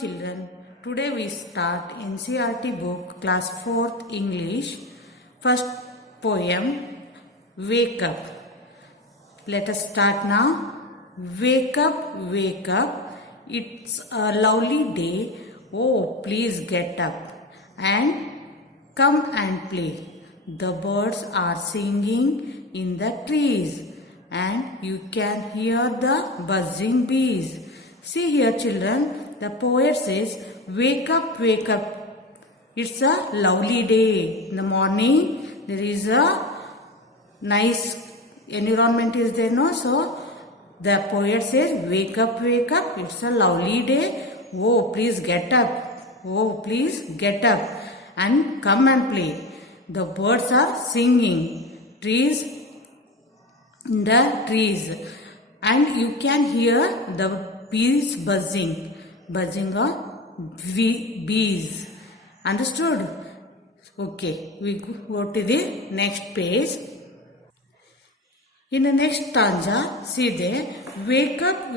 children. Today we start NCERT book class 4th English. First poem, Wake Up. Let us start now. Wake up, wake up. It's a lovely day. Oh, please get up and come and play. The birds are singing in the trees and you can hear the buzzing bees. See here children, the poet says, wake up, wake up. It's a lovely day. In the morning, there is a nice environment is there, no? So, the poet says, wake up, it's a lovely day. Oh, please get up. Oh, please get up and come and play. The birds are singing. Trees in the trees. And you can hear the bees buzzing. Buzzing of bees. Understood? Okay, we go to the next page. In the next stanza, see there, wake up,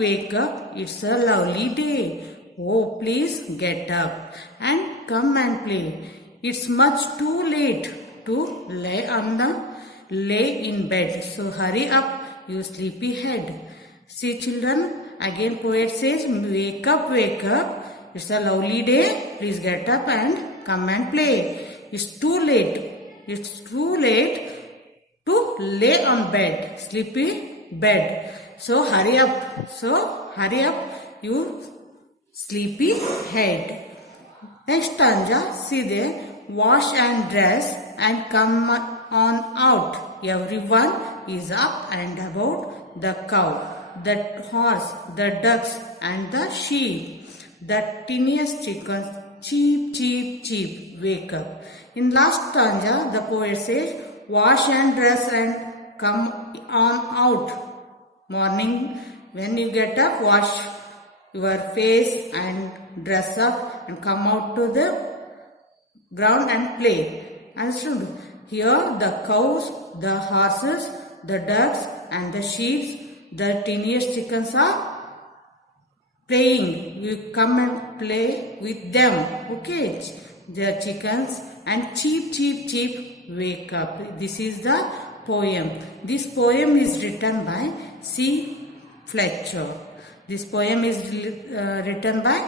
it's a lovely day. Oh, please get up and come and play. It's much too late to lay in bed. So hurry up, you sleepy head. See children, again poet says, wake up, it's a lovely day. Please get up and come and play. It's too late to lay on bed, sleepy bed. So hurry up, you sleepy head. Next stanza, see there, wash and dress and come on out. Everyone is up and about the cow, the horse, the ducks and the sheep. The tiniest chickens, cheep, cheep, cheep, wake up. In last stanza, the poet says, wash and dress and come on out. Morning, when you get up, wash your face and dress up and come out to the ground and play. Understood? Here, the cows, the horses, the ducks and the sheep, the tiniest chickens are playing. You come and play with them. Okay? The chickens and cheep, cheep, cheep, wake up. This is the poem. This poem is written by C. Fletcher. This poem is written by,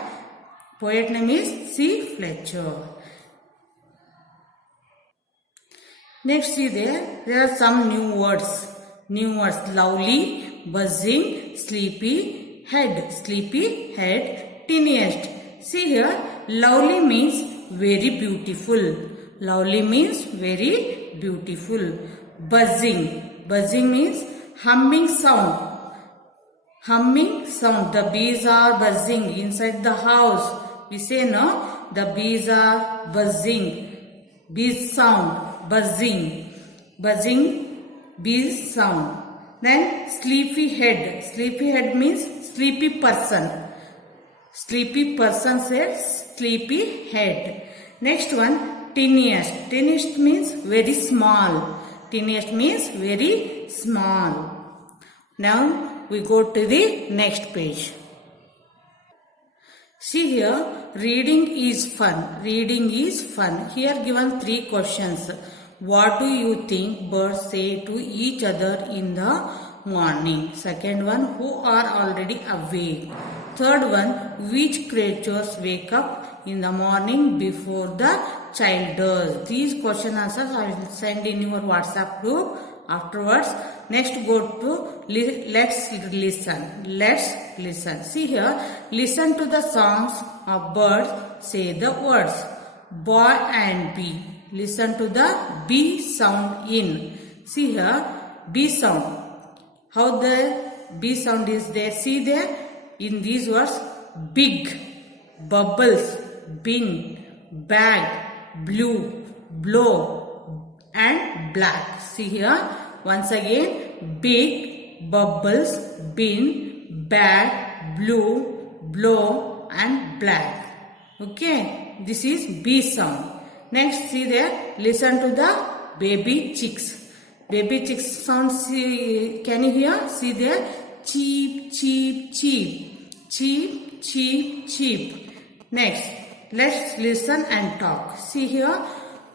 poet name is C. Fletcher. Next see there are some new words. Lovely, buzzing, sleepy head, tiniest. See here, lovely means very beautiful. Buzzing means humming sound. The bees are buzzing inside the house. We say no, the bees are buzzing. Bees sound, buzzing, bees sound. Then sleepy head means sleepy person. Sleepy person says sleepy head. Next one, tiniest means very small. Now we go to the next page. See here, reading is fun. Here given 3 questions. What do you think birds say to each other in the morning? Second one, who are already awake? Third one, which creatures wake up in the morning before the child does? These question answers I will send in your WhatsApp group afterwards. Next go to let's listen. See here, listen to the songs of birds. Say the words boy and bee. Listen to the B sound in. See here, B sound. How the B sound is there? See there, in these words, big, bubbles, bin, bag, blue, blow and black. See here, once again, big, bubbles, bin, bag, blue, blow and black. Okay, this is B sound. Next, see there, listen to the baby chicks. Baby chicks sound, see, can you hear? See there, cheep, cheep, cheep. Cheep, cheep, cheep. Next, let's listen and talk. See here,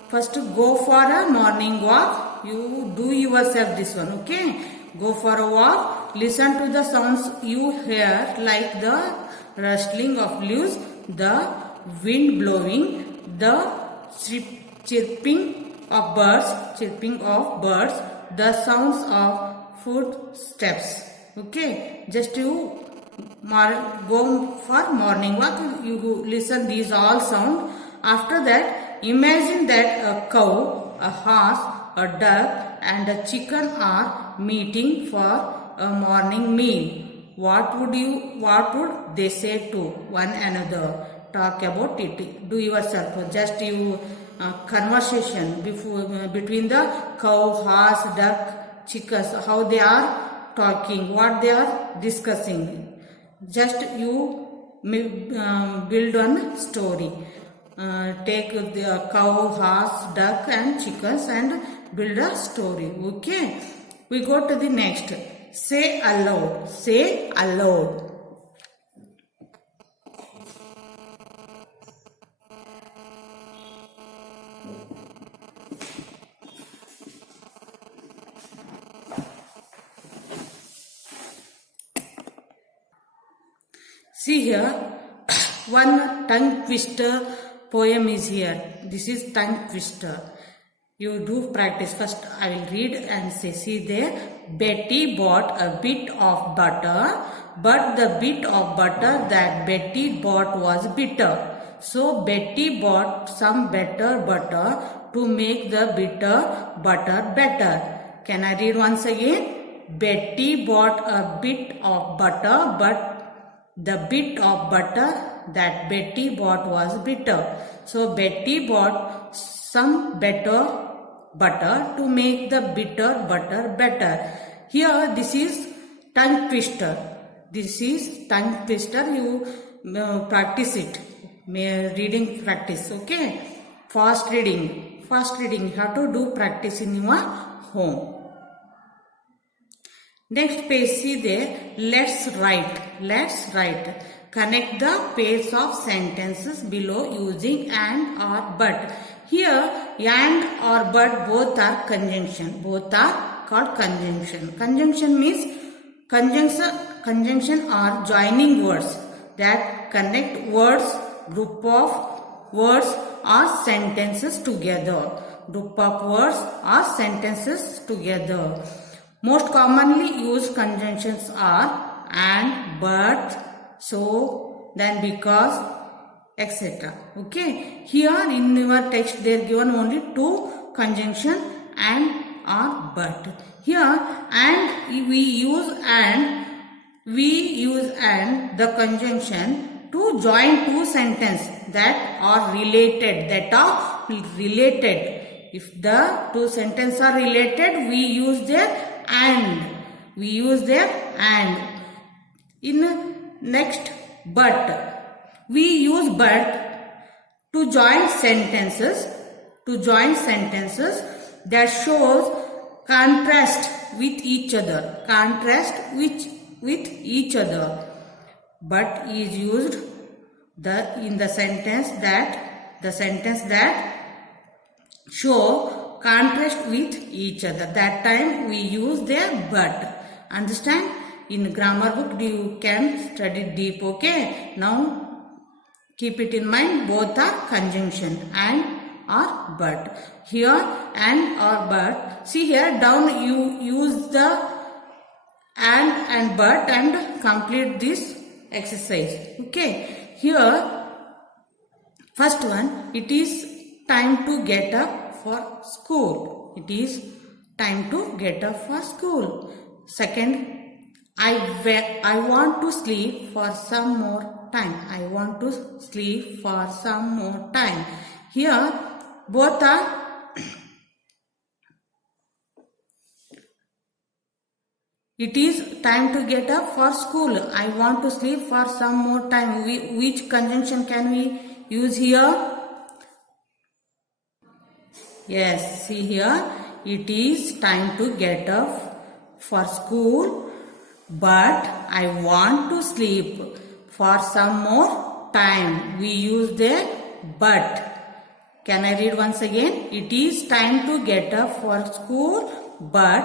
first go for a morning walk. You do yourself this one, okay? Go for a walk. Listen to the sounds you hear, like the rustling of leaves, the wind blowing, the chirping of birds, the sounds of footsteps. Okay, just you go for morning walk, you listen these all sound. After that, imagine that a cow, a horse, a duck and a chicken are meeting for a morning meal. What would they say to one another? Talk about it. Do yourself. Just you conversation between the cow, horse, duck, chickens. How they are talking, what they are discussing. Just you build one story. Take the cow, horse, duck and chickens and build a story. Okay. We go to the next. Say aloud. Say aloud. See here, one tongue twister poem is here. This is tongue twister. You do practice. First I will read and say, see there. Betty bought a bit of butter, but the bit of butter that Betty bought was bitter. So Betty bought some better butter to make the bitter butter better. Can I read once again? Betty bought a bit of butter, but the bit of butter that Betty bought was bitter. So Betty bought some better butter to make the bitter butter better. Here this is tongue twister. This is tongue twister. You practice it. Reading practice. Okay. Fast reading. Fast reading. You have to do practice in your home. Next page, see there, let's write. Let's write. Connect the pairs of sentences below using and or but. Here, and or but both are conjunction. Both are called conjunction. Conjunction means conjunction are joining words that connect words, group of words or sentences together. Group of words or sentences together. Most commonly used conjunctions are and, but, so, then, because, etc. Okay. Here in your text they are given only two conjunction and or but. Here and we use the conjunction to join two sentences that are related. If the two sentences are related, we use their and. In next, but. We use but to join sentences that shows contrast with each other. But is used in the sentence that show contrast with each other. That time we use their but. Understand? In grammar book you can study deep. Okay. Now keep it in mind, both are conjunction and or but. Here and or but. See here down you use the and but and complete this exercise. Okay. Here first one, it is time to get up for school. It is time to get up for school. Second, I want to sleep for some more time. I want to sleep for some more time. Here both are it is time to get up for school. I want to sleep for some more time. Which conjunction can we use here? Yes, see here. It is time to get up for school, but I want to sleep for some more time. We use there but. Can I read once again? It is time to get up for school, but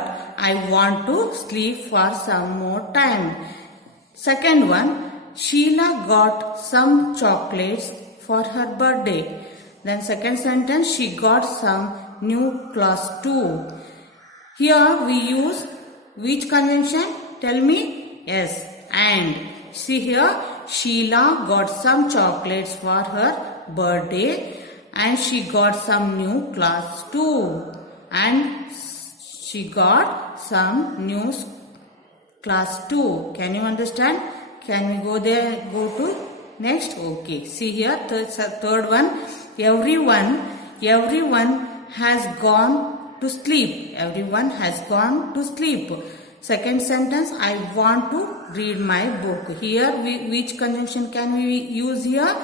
I want to sleep for some more time. Second one, Sheila got some chocolates for her birthday. Then second sentence, she got some new clothes too. Here we use which conjunction? Tell me. Yes, and. See here, Sheila got some chocolates for her birthday and she got some new clothes too. And she got some new class 2. Can you understand? Can we go there? Go to next. Okay. See here, third one. Everyone has gone to sleep. Everyone has gone to sleep. Second sentence, I want to read my book. Here, which conjunction can we use here?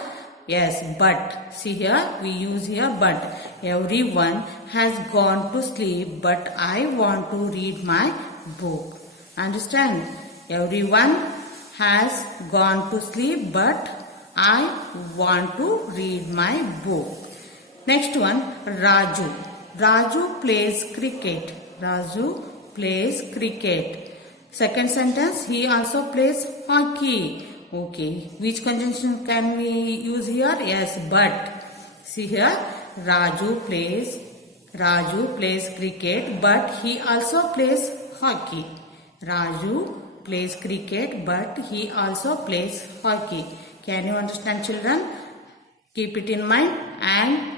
Yes, but. See here, we use here but. Everyone has gone to sleep, but I want to read my book. Understand? Everyone has gone to sleep, but I want to read my book. Next one, Raju. Raju plays cricket. Raju plays cricket. Second sentence, he also plays hockey. Okay, which conjunction can we use here? Yes, but. See here, Raju plays cricket, but he also plays hockey. Raju plays cricket, but he also plays hockey. Can you understand, children? Keep it in mind. And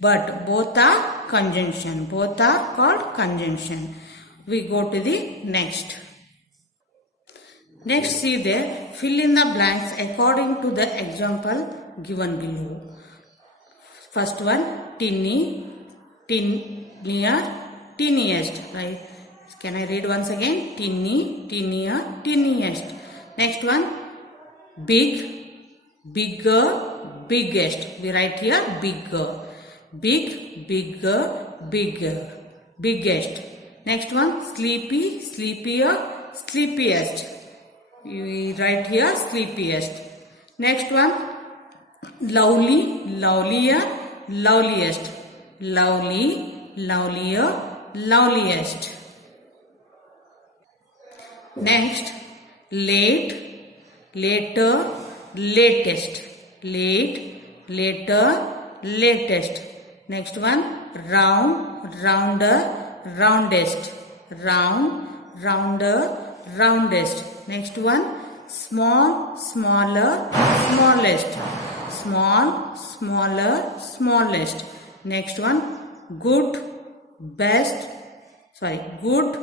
but both are conjunction. Both are called conjunction. We go to the next. Next, see there, fill in the blanks according to the example given below. First one, tinny, tinnier, tiniest. Right? Can I read once again? Tinny, tinnier, tiniest. Next one, big, bigger, biggest. We write here bigger. Big, bigger, bigger, biggest. Next one, sleepy, sleepier, sleepiest. We write here sleepiest. Next one, lovely, lovelier, loveliest. Lovely, lovelier, loveliest. Next, late, later, latest. Late, later, latest. Next one, round, rounder, roundest. Round, rounder, roundest. Next one, small, smaller, smallest. Small, smaller, smallest. Next one, good, best. Good,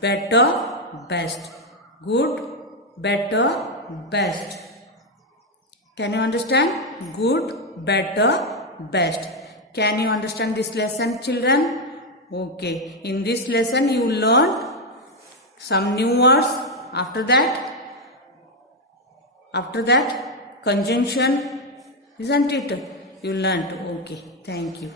better, best. Good, better, best. Can you understand? Good, better, best. Can you understand this lesson, children? Okay. In this lesson, you learned some new words. After that, conjunction, isn't it? You learned. Okay. Thank you.